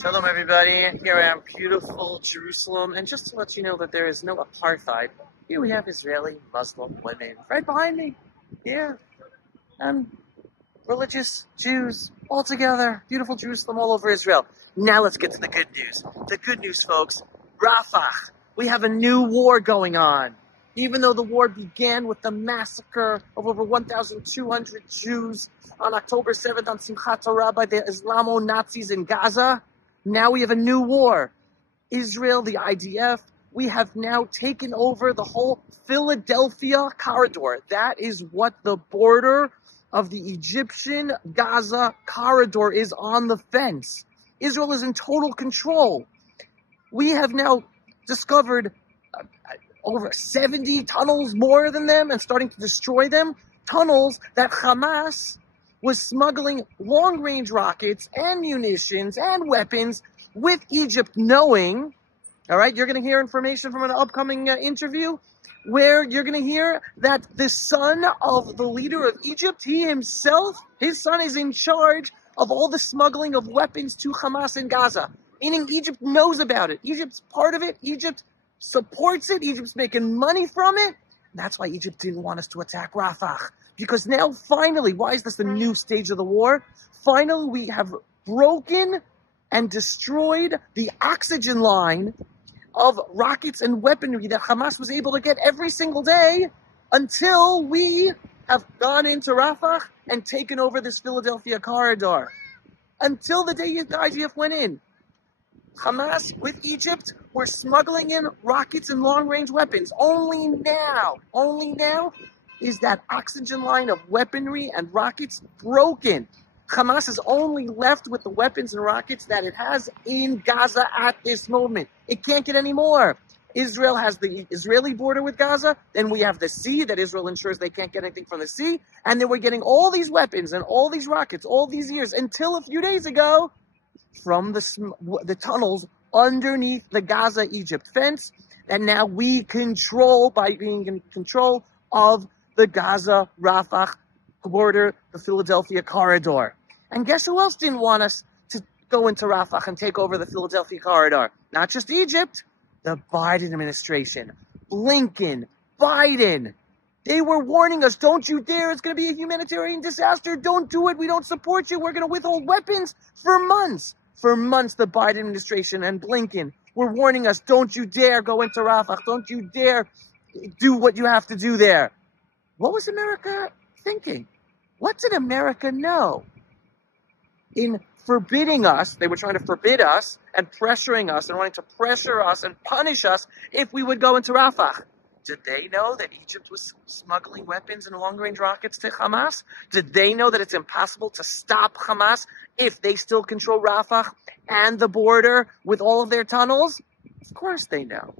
Shalom, everybody. Here I am, beautiful Jerusalem. And just to let you know that there is no apartheid, here we have Israeli Muslim women right behind me. Yeah. And religious Jews all together. Beautiful Jerusalem all over Israel. Now let's get to the good news. The good news, folks. Rafah. We have a new war going on. Even though the war began with the massacre of over 1,200 Jews on October 7th on Simchat Torah by the Islamo-Nazis in Gaza, now we have a new war. Israel, the IDF, we have now taken over the whole Philadelphia corridor. That is what the border of the Egyptian-Gaza corridor is on the fence. Israel is in total control. We have now discovered over 70 tunnels more than them and starting to destroy them. Tunnels that Hamas was smuggling long-range rockets and munitions and weapons with Egypt knowing. All right, you're going to hear information from an upcoming interview where you're going to hear that the son of the leader of Egypt, he himself, his son is in charge of all the smuggling of weapons to Hamas in Gaza. Meaning Egypt knows about it. Egypt's part of it. Egypt supports it. Egypt's making money from it. That's why Egypt didn't want us to attack Rafah. Because now, finally, why is this the new stage of the war? Finally, we have broken and destroyed the oxygen line of rockets and weaponry that Hamas was able to get every single day until we have gone into Rafah and taken over this Philadelphia corridor. Until the day the IDF went in. Hamas with Egypt were smuggling in rockets and long-range weapons. Only now is that oxygen line of weaponry and rockets broken. Hamas is only left with the weapons and rockets that it has in Gaza at this moment. It can't get any more. Israel has the Israeli border with Gaza. Then we have the sea that Israel ensures they can't get anything from the sea. And then we're getting all these weapons and all these rockets all these years until a few days ago from the tunnels underneath the Gaza-Egypt fence that now we control by being in control of the Gaza-Rafah border, the Philadelphia corridor. And guess who else didn't want us to go into Rafah and take over the Philadelphia corridor? Not just Egypt, the Biden administration. Blinken, Biden. They were warning us, don't you dare, it's going to be a humanitarian disaster, don't do it, we don't support you, we're going to withhold weapons for months. For months, the Biden administration and Blinken were warning us, don't you dare go into Rafah, don't you dare do what you have to do there. What was America thinking? What did America know? In forbidding us, they were trying to forbid us and pressuring us and wanting to pressure us and punish us if we would go into Rafah. Did they know that Egypt was smuggling weapons and long-range rockets to Hamas? Did they know that it's impossible to stop Hamas if they still control Rafah and the border with all of their tunnels? Of course they know.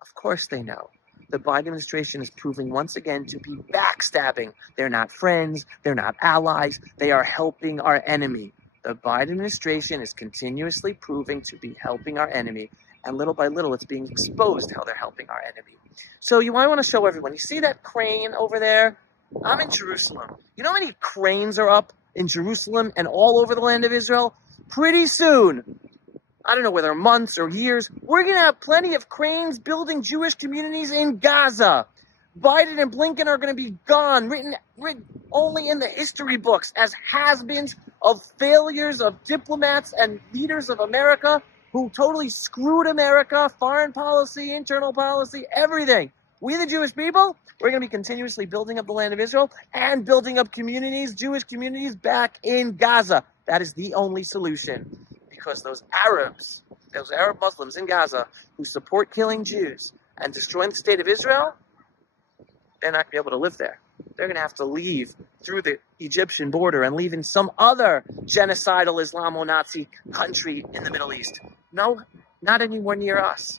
Of course they know. The Biden administration is proving once again to be backstabbing. They're not friends. They're not allies. They are helping our enemy. The Biden administration is continuously proving to be helping our enemy. And little by little, it's being exposed how they're helping our enemy. So I want to show everyone. You see that crane over there? I'm in Jerusalem. You know how many cranes are up in Jerusalem and all over the land of Israel? Pretty soon, I don't know whether months or years, we're going to have plenty of cranes building Jewish communities in Gaza. Biden and Blinken are going to be gone, written only in the history books as has-beens of failures of diplomats and leaders of America who totally screwed America, foreign policy, internal policy, everything. We, the Jewish people, we're going to be continuously building up the land of Israel and building up communities, Jewish communities back in Gaza. That is the only solution. Because those Arab Muslims in Gaza who support killing Jews and destroying the state of Israel, they're not going to be able to live there. They're going to have to leave through the Egyptian border and leave in some other genocidal Islamo-Nazi country in the Middle East. No, not anywhere near us.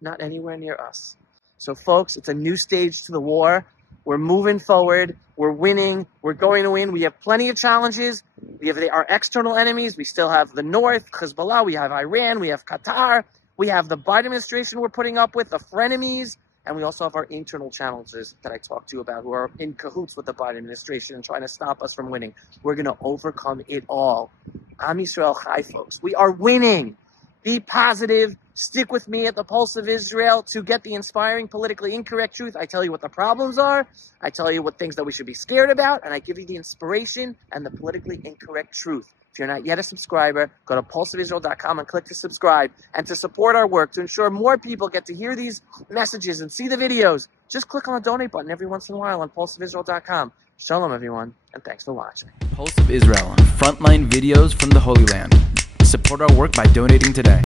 Not anywhere near us. So, folks, it's a new stage to the war. We're moving forward. We're winning. We're going to win. We have plenty of challenges. We have our external enemies. We still have the North, Hezbollah. We have Iran. We have Qatar. We have the Biden administration we're putting up with, the frenemies. And we also have our internal challenges that I talked to you about, who are in cahoots with the Biden administration and trying to stop us from winning. We're going to overcome it all. Am Yisrael Chai, folks. We are winning. Be positive. Stick with me at the Pulse of Israel to get the inspiring, politically incorrect truth. I tell you what the problems are. I tell you what things that we should be scared about. And I give you the inspiration and the politically incorrect truth. If you're not yet a subscriber, go to pulseofisrael.com and click to subscribe. And to support our work, to ensure more people get to hear these messages and see the videos, just click on the donate button every once in a while on pulseofisrael.com. Shalom, everyone, and thanks for watching. Pulse of Israel, frontline videos from the Holy Land. Support our work by donating today.